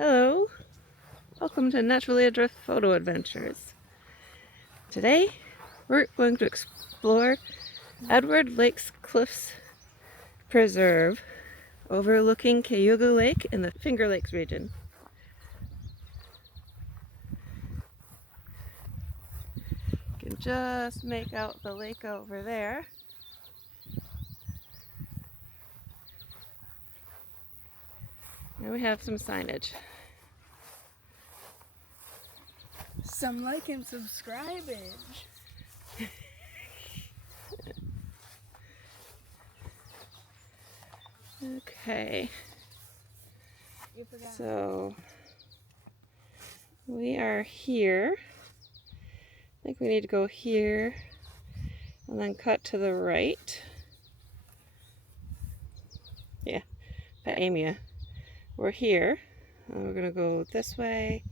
Hello, welcome to Naturally Adrift Photo Adventures. Today we're going to explore Edward Lake's Cliffs Preserve overlooking Cayuga Lake in the Finger Lakes region. You can just make out the lake over there. And we have some signage. Some like and subscribing. Okay, so we are here. I think we need to go here and then cut to the right. Yeah, Paamia. We're here. We're gonna go this way,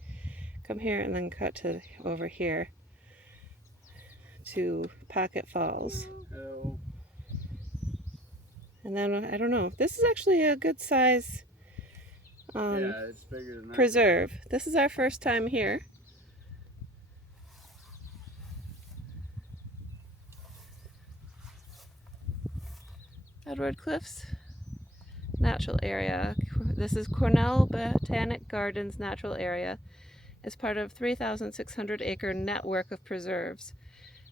come here, and then cut to over here to Pocket Falls. Hello. And then I don't know. This is actually a good size Yeah, it's bigger than preserve. This is our first time here. Edward Cliffs Natural Area. This is Cornell Botanic Gardens Natural Area. It's part of 3,600 acre network of preserves,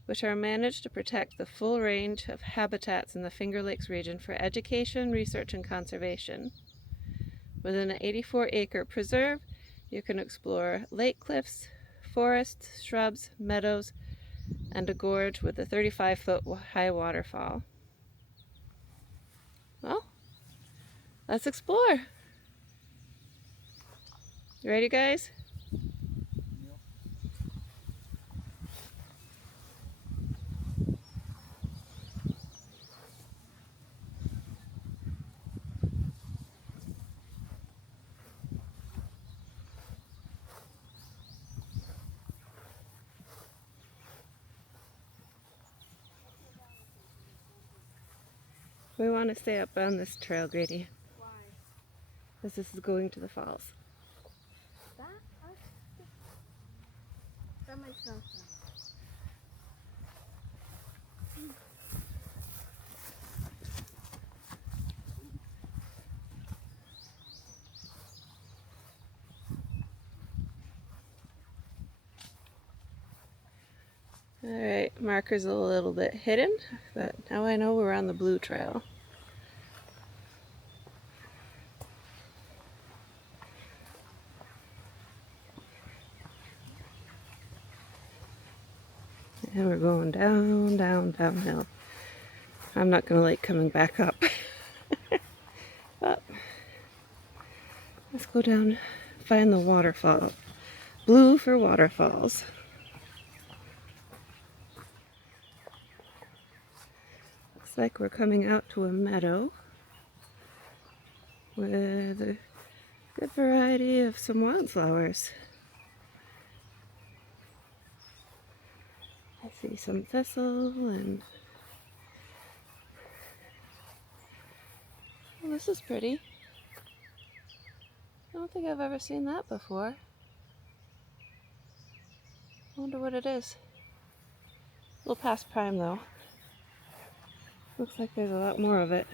which are managed to protect the full range of habitats in the Finger Lakes region for education, research, and conservation. Within an 84-acre preserve, you can explore lake cliffs, forests, shrubs, meadows, and a gorge with a 35-foot high waterfall. Well, let's explore. You ready, guys? We want to stay up on this trail, Grady. Why? Because this is going to the falls. That makes no sense. Alright, marker's a little bit hidden, but now I know we're on the blue trail. And we're going down, down, downhill. I'm not going to like coming back up. But let's go down, find the waterfall. Blue for waterfalls. Looks like we're coming out to a meadow with a good variety of some wildflowers. I see some thistle and well, this is pretty. I don't think I've ever seen that before. I wonder what it is. A little past prime though. Looks like there's a lot more of it.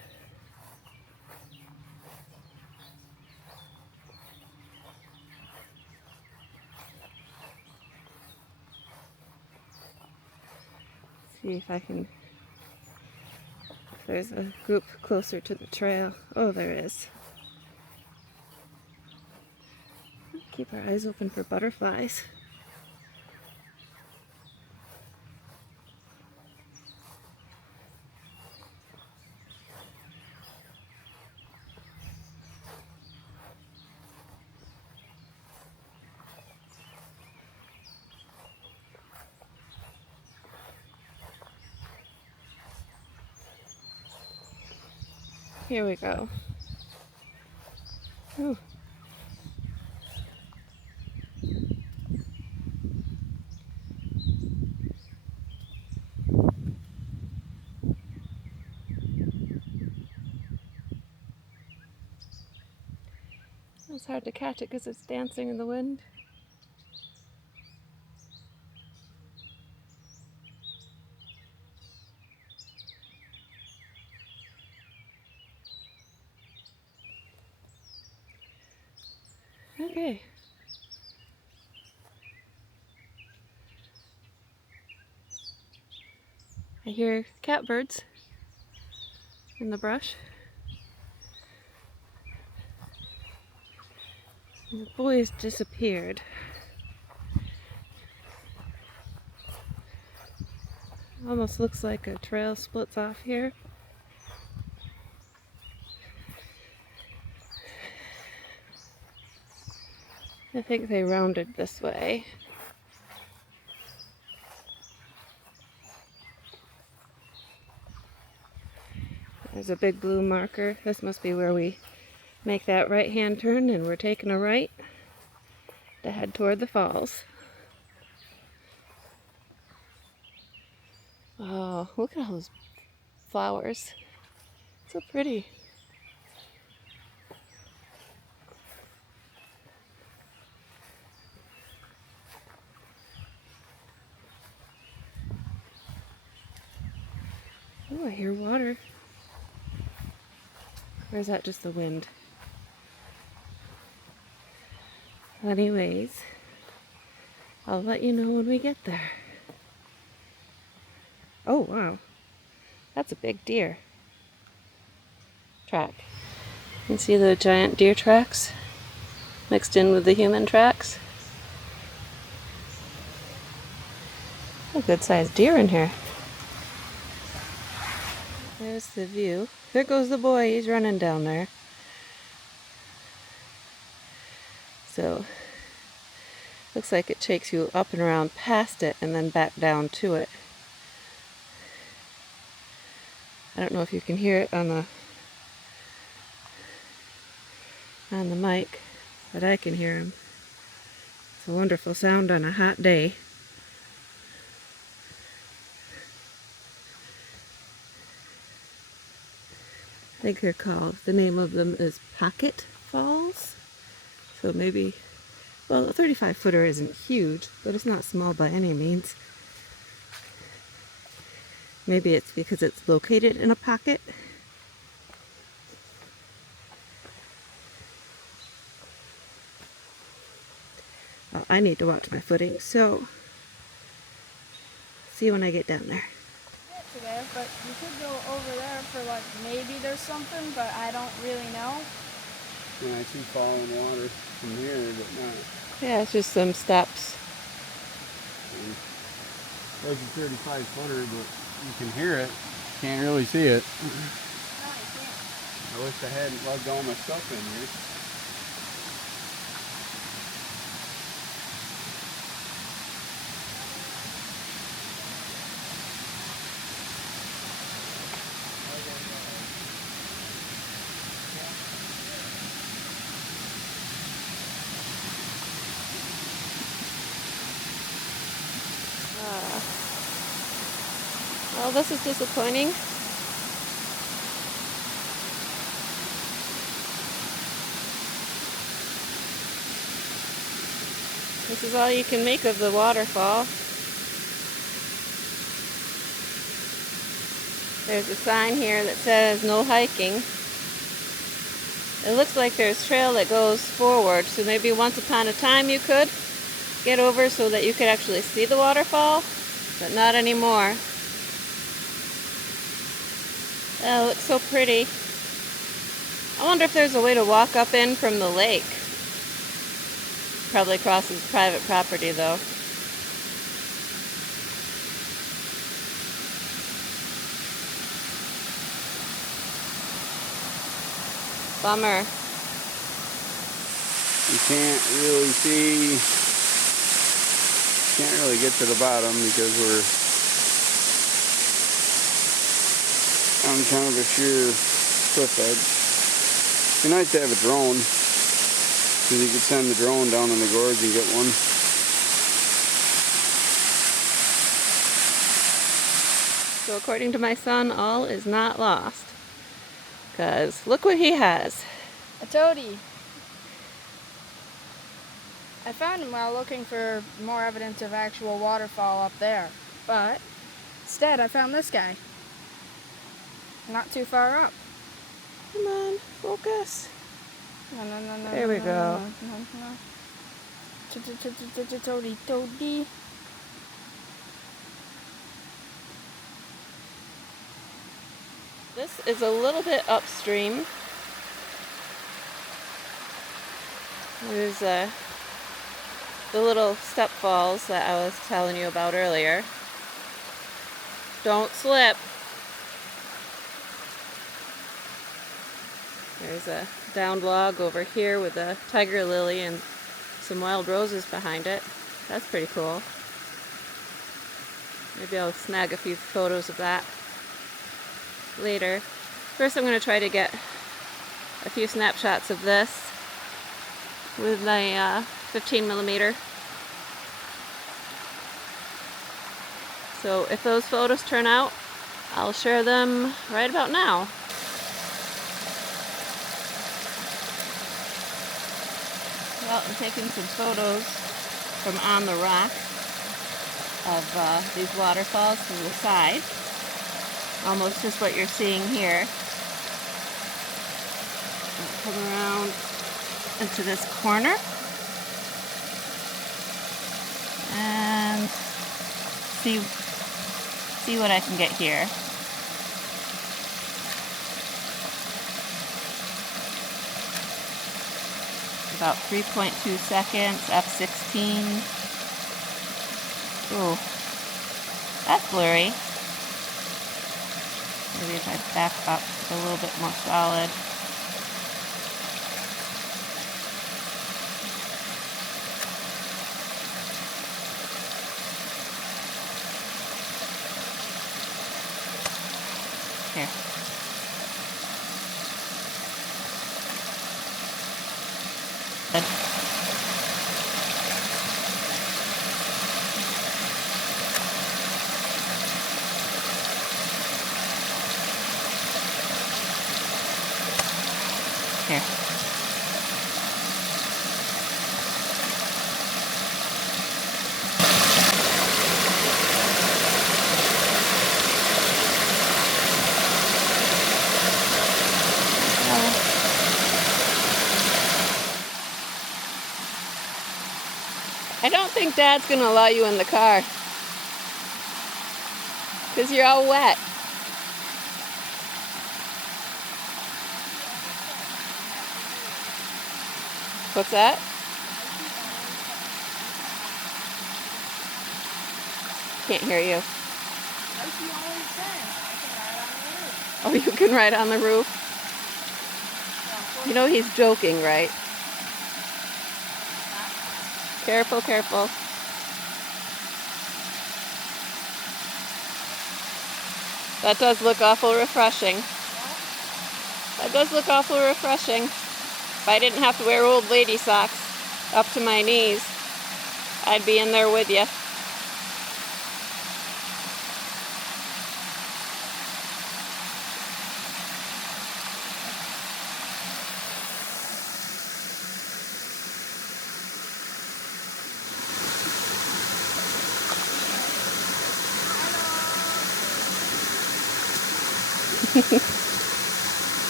See if I can, if there's a group closer to the trail. Oh, there is. Keep our eyes open for butterflies. Here we go. Ooh. It's hard to catch it because it's dancing in the wind. Okay. I hear catbirds in the brush. The boys disappeared. Almost looks like a trail splits off here. I think they rounded this way. There's a big blue marker. This must be where we make that right-hand turn, and we're taking a right to head toward the falls. Oh, look at all those flowers. So pretty. Oh, I hear water. Or is that just the wind? Anyways, I'll let you know when we get there. Oh, wow. That's a big deer track. You can see the giant deer tracks mixed in with the human tracks. A good sized deer in here. There's the view. There goes the boy, he's running down there. So, looks like it takes you up and around past it and then back down to it. I don't know if you can hear it on the mic, but I can hear him. It's a wonderful sound on a hot day. I think they're called, the name of them is Pocket Falls. So maybe, well, a 35-footer isn't huge, but it's not small by any means. Maybe it's because it's located in a pocket. Well, I need to watch my footing, so see you when I get down there. Today, but you could go over there for like maybe there's something, but I don't really know. Yeah, I see falling water from here, but not. Yeah, it's just some steps. Like a 35-footer, but you can hear it. Can't really see it. No, you can't. I wish I hadn't lugged all my stuff in here. Well, this is disappointing. This is all you can make of the waterfall. There's a sign here that says no hiking. It looks like there's a trail that goes forward, so maybe once upon a time you could get over so that you could actually see the waterfall, but not anymore. Oh, it looks so pretty. I wonder if there's a way to walk up in from the lake. Probably crosses private property though. Bummer. You can't really get to the bottom because we're on kind of a sheer cliff edge. It'd be nice to have a drone, because you could send the drone down in the gorge and get one. So according to my son, all is not lost. Because look what he has. A toady. I found him while looking for more evidence of actual waterfall up there, but instead I found this guy. Not too far up. Come on, focus. No. There we go. Toady. This is a little bit upstream. There's the little step falls that I was telling you about earlier. Don't slip. There's a downed log over here with a tiger lily and some wild roses behind it. That's pretty cool. Maybe I'll snag a few photos of that later. First I'm going to try to get a few snapshots of this with my 15mm. So if those photos turn out, I'll share them right about now. Well, I'm taking some photos from on the rock of these waterfalls from the side. Almost just what you're seeing here. I'll come around into this corner and see what I can get here. About 3.2 seconds, f16. Oh, that's blurry. Maybe if I back up a little bit more solid. Here. Good. Here. I don't think Dad's going to allow you in the car because you're all wet. What's that? Can't hear you. Oh, you can ride on the roof? You know he's joking, right? Careful, careful. That does look awful refreshing. That does look awful refreshing. If I didn't have to wear old lady socks up to my knees, I'd be in there with you.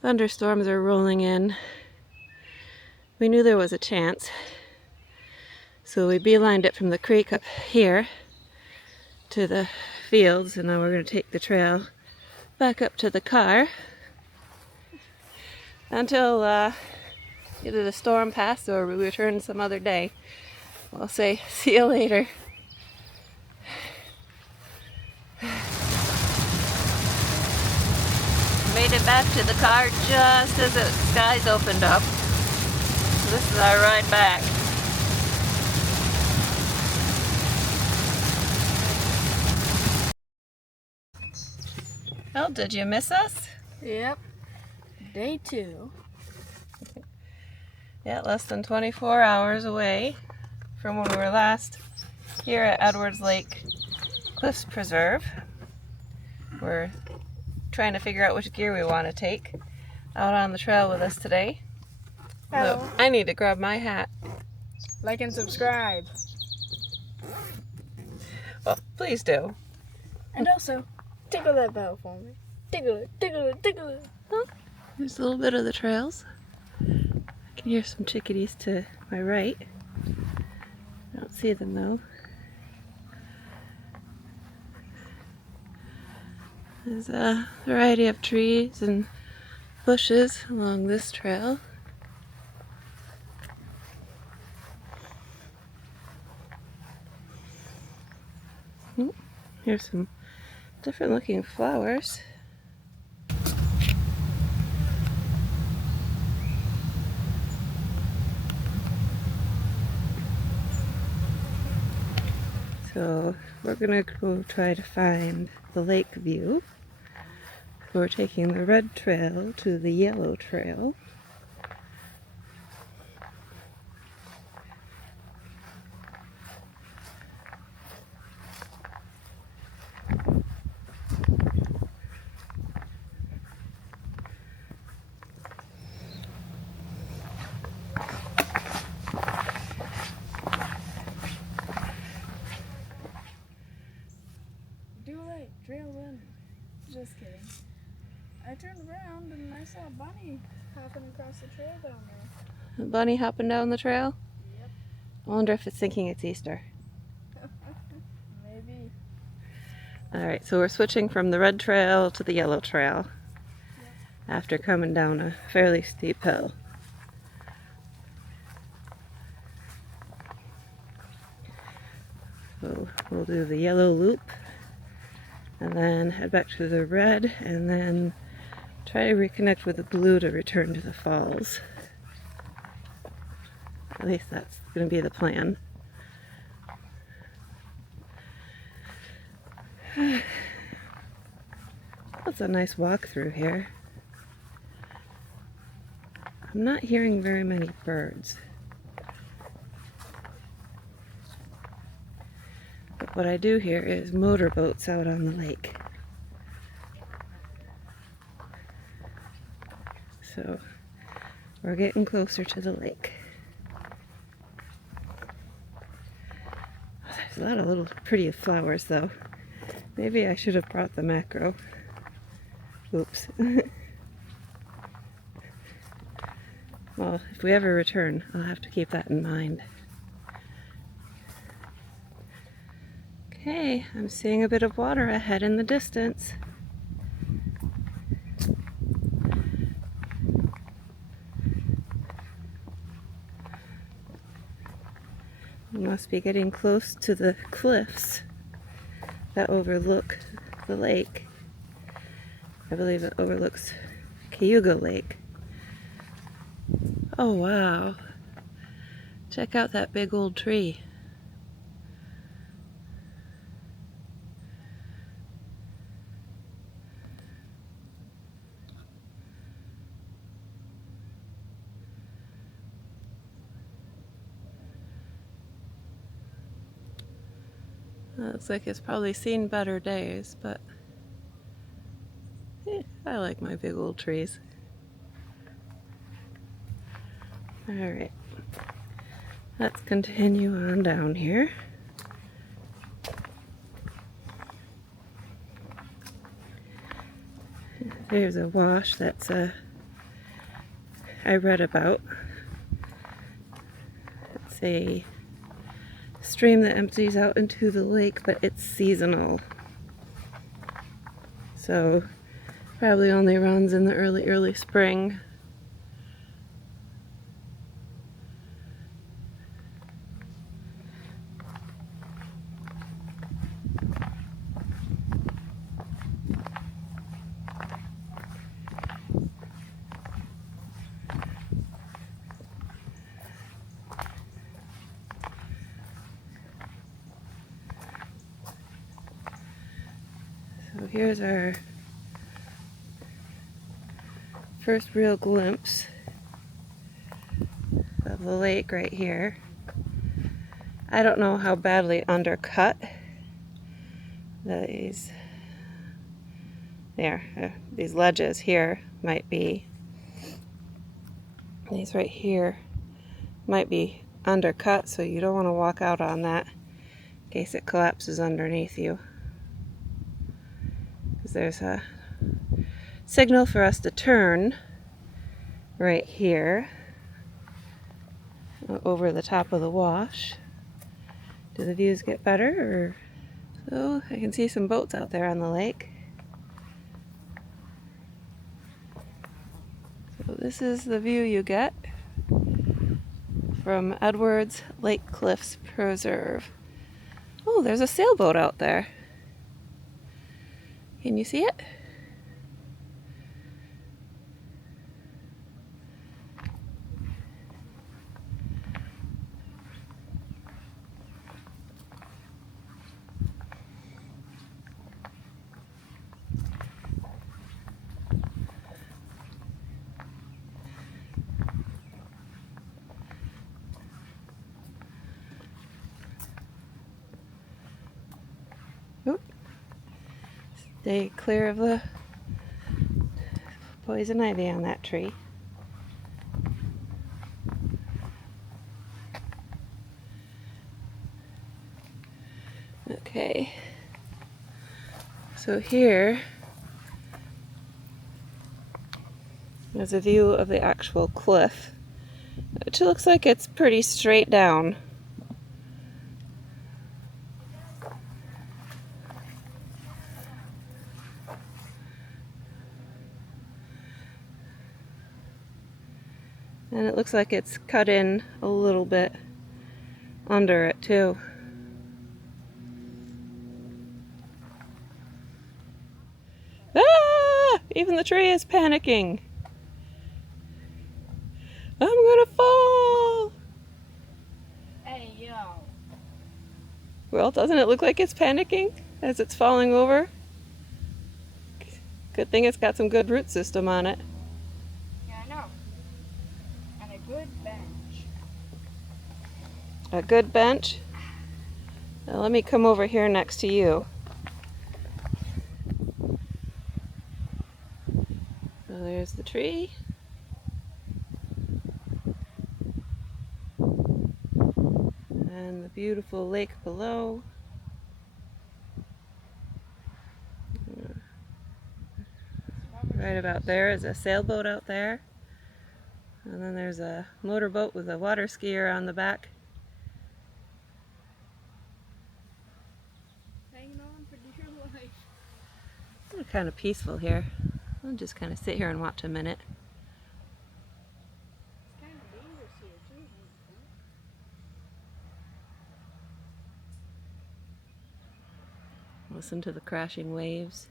Thunderstorms are rolling in. We knew there was a chance, so we beelined it from the creek up here to the fields, and now we're going to take the trail back up to the car until either the storm passes or we return some other day. We'll say, see you later. Made it back to the car just as the skies opened up. So this is our ride back. Well, did you miss us? Yep. Day 2. Yeah, less than 24 hours away from when we were last here at Edwards Lake Cliffs Preserve. We're trying to figure out which gear we want to take out on the trail with us today. Hello. So I need to grab my hat. Like and subscribe. Well, please do. And also, tickle that bell for me. Tickle it, tickle it, tickle it. Oh, there's a little bit of the trails. I can hear some chickadees to my right. I don't see them though. There's a variety of trees and bushes along this trail. Ooh, here's some different looking flowers. So we're gonna go try to find the lake view. We're taking the red trail to the yellow trail. Do like trail run. Just kidding. I turned around and I saw a bunny hopping across the trail down there. A bunny hopping down the trail? Yep. I wonder if it's thinking it's Easter. Maybe. Alright, so we're switching from the red trail to the yellow trail after coming down a fairly steep hill. So we'll do the yellow loop and then head back to the red and then try to reconnect with the blue to return to the falls. At least that's going to be the plan. That's a nice walk through here. I'm not hearing very many birds. But what I do hear is motorboats out on the lake. So we're getting closer to the lake. There's a lot of little pretty flowers though. Maybe I should have brought the macro. Oops. Well, if we ever return, I'll have to keep that in mind. Okay, I'm seeing a bit of water ahead in the distance. We must be getting close to the cliffs that overlook the lake. I believe it overlooks Cayuga Lake. Oh wow. Check out that big old tree. Looks like it's probably seen better days, but I like my big old trees. Alright, let's continue on down here. There's a wash that's I read about. It's a stream that empties out into the lake, but it's seasonal. So probably only runs in the early spring. So here's our first real glimpse of the lake right here. I don't know how badly undercut these There, these ledges here might be, these right here might be undercut, so you don't want to walk out on that in case it collapses underneath you. Because there's a signal for us to turn right here over the top of the wash. Do the views get better? Or... So I can see some boats out there on the lake. So this is the view you get from Edwards Lake Cliffs Preserve. Oh, there's a sailboat out there. Can you see it? Oop. Stay clear of the poison ivy on that tree. Okay, so here is a view of the actual cliff, which looks like it's pretty straight down. And it looks like it's cut in a little bit under it too. Ah! Even the tree is panicking. I'm gonna fall! Hey, yo. Well, doesn't it look like it's panicking as it's falling over? Good thing it's got some good root system on it. Yeah, I know. And a good bench. A good bench? Now let me come over here next to you. So there's the tree. And the beautiful lake below. Right about there is a sailboat out there. And then there's a motorboat with a water skier on the back. Hanging on for dear life. It's kind of peaceful here. I'll just kind of sit here and watch a minute. It's kind of dangerous here, too. Listen to the crashing waves.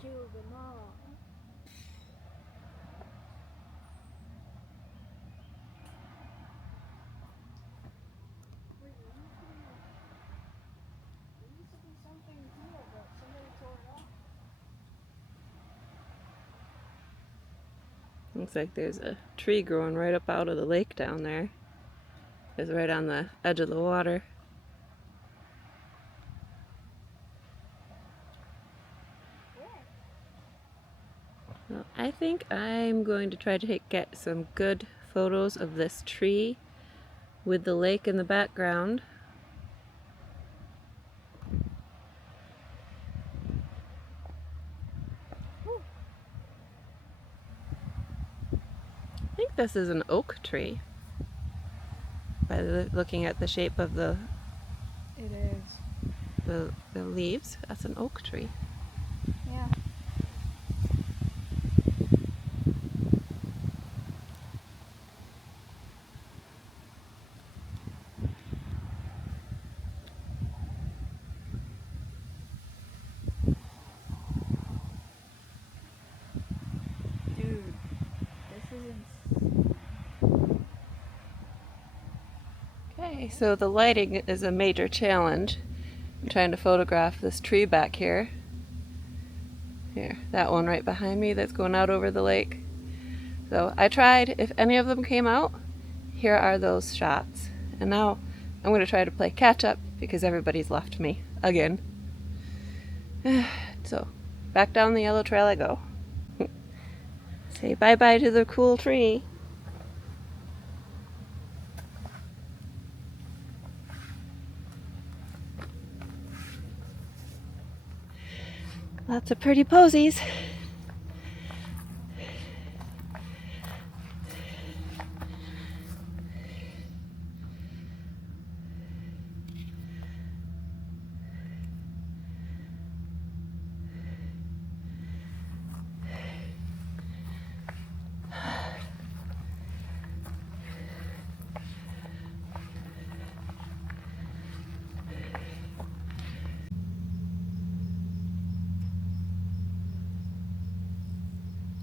Cayuga Lake. Looks like there's a tree growing right up out of the lake down there. It's right on the edge of the water. Well, I think I'm going to try to get some good photos of this tree with the lake in the background. I think this is an oak tree by looking at the shape of the It is. the leaves. That's an oak tree. Yeah. Dude, this is Okay, so the lighting is a major challenge. I'm trying to photograph this tree back here. Here, that one right behind me that's going out over the lake. So I tried, if any of them came out, here are those shots. And now I'm going to try to play catch up because everybody's left me again. So back down the yellow trail I go. Say bye-bye to the cool tree. Lots of pretty posies.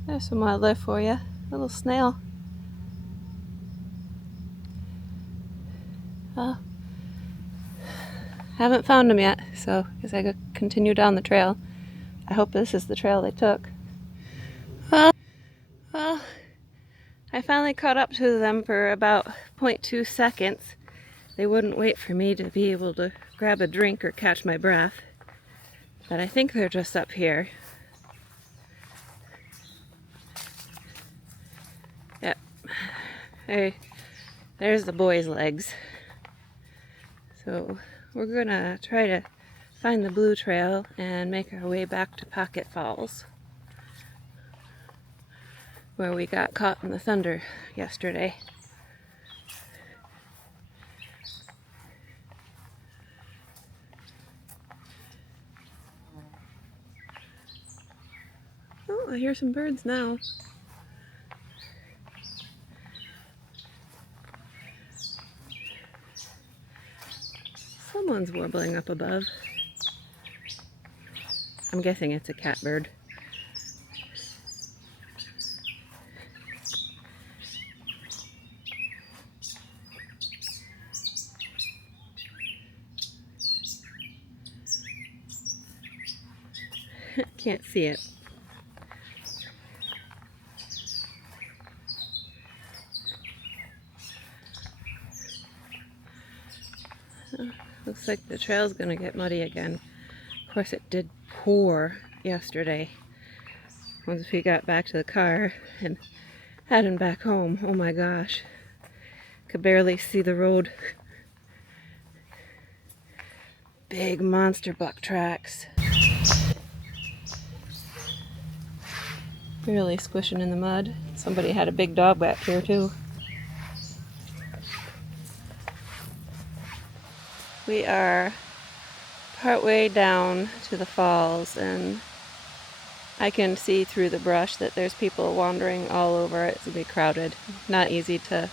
There's some wildlife for you. Little snail. Well, haven't found them yet, so I guess I could continue down the trail. I hope this is the trail they took. Well, I finally caught up to them for about 0.2 seconds. They wouldn't wait for me to be able to grab a drink or catch my breath. But I think they're just up here. Yep. Hey, there's the boy's legs. So we're gonna try to find the blue trail and make our way back to Pocket Falls, where we got caught in the thunder yesterday. Oh, I hear some birds now. Someone's warbling up above. I'm guessing it's a catbird. Can't see it. Looks like the trail's gonna get muddy again. Of course, it did pour yesterday. Once we got back to the car and heading back home, oh my gosh, could barely see the road. Big monster buck tracks. Really squishing in the mud. Somebody had a big dog back here too. We are partway down to the falls, and I can see through the brush that there's people wandering all over. It's gonna be crowded. Not easy to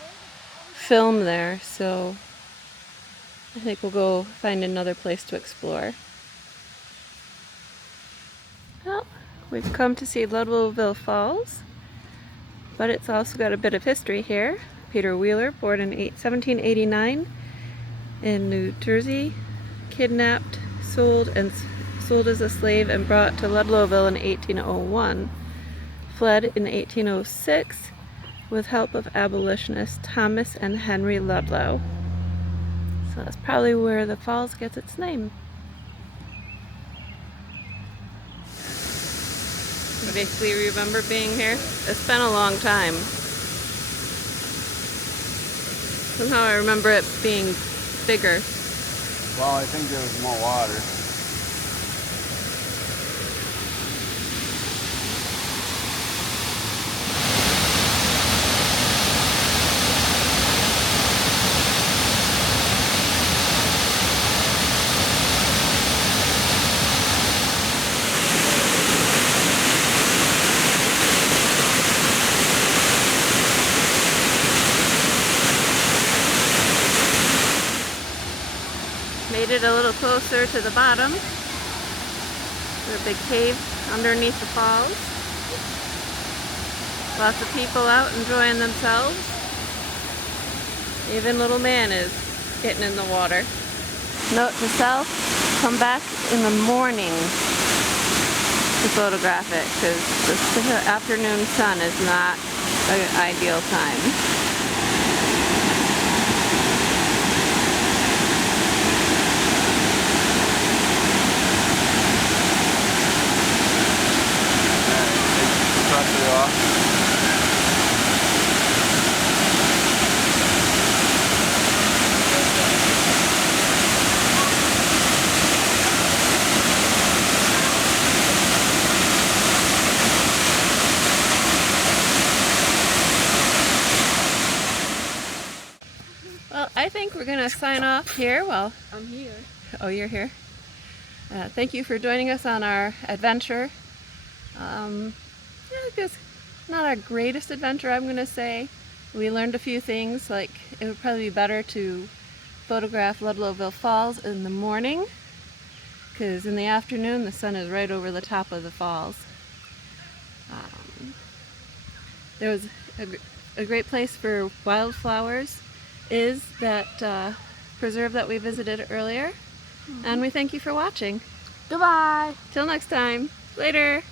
film there, so I think we'll go find another place to explore. Well, we've come to see Ludlowville Falls, but it's also got a bit of history here. Peter Wheeler, born in 1789 in New Jersey, kidnapped, sold as a slave and brought to Ludlowville in 1801, fled in 1806 with help of abolitionists Thomas and Henry Ludlow. So that's probably where the falls gets its name. I basically remember being here. It's been a long time. Somehow I remember it being bigger. Well, I think there was more water. Made it a little closer to the bottom. There's a big cave underneath the falls. Lots of people out enjoying themselves. Even little man is getting in the water. Note to self, come back in the morning. to photograph it because the afternoon sun is not an ideal time. Well, I think we're going to sign off here. Well, I'm here. Oh, you're here? Thank you for joining us on our adventure. It's not our greatest adventure, I'm going to say. We learned a few things, like it would probably be better to photograph Ludlowville Falls in the morning, because in the afternoon the sun is right over the top of the falls. There was a great place for wildflowers is that preserve that we visited earlier. And we thank you for watching. Goodbye. Till next time. Later.